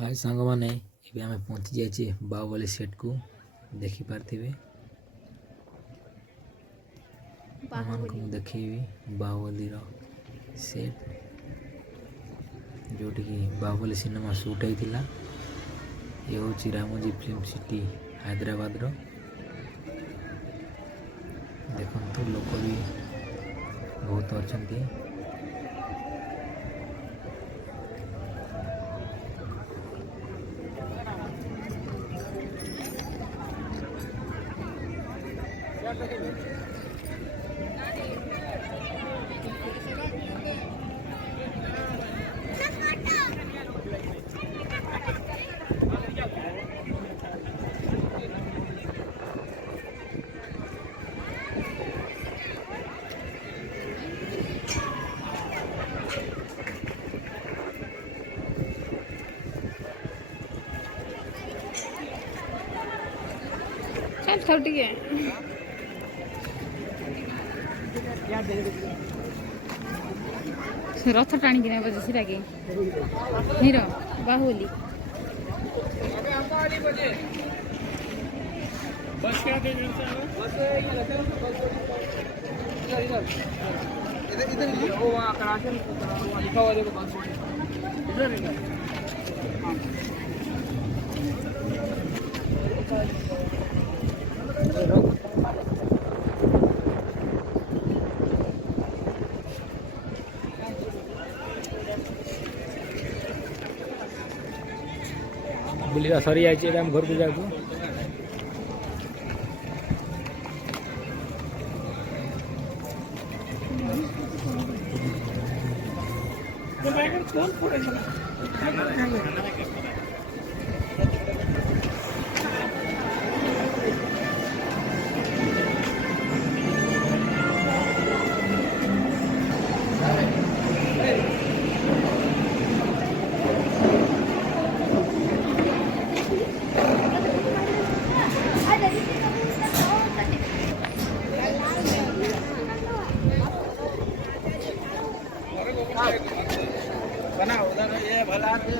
हाय सांग मैंने ये आम पहुँची जाइए बाहुबली सेट को देखिपारे को देखी बाहुबली सेट जोटि बाहुबली सिनेमा शूट होता ये हूँ रामोजी फिल्म सिटी हैदराबाद देखो लोक भी बहुत अच्छा। चल छोटी है रथ टाणी कि बजे सीधा के हीरो बाहुबली बस क्या दे इधर वो वहाँ कराशन लिखा हुआ देखो इधर बुलिया सरी जाइए घर को जाकू बना उधर ये भला दे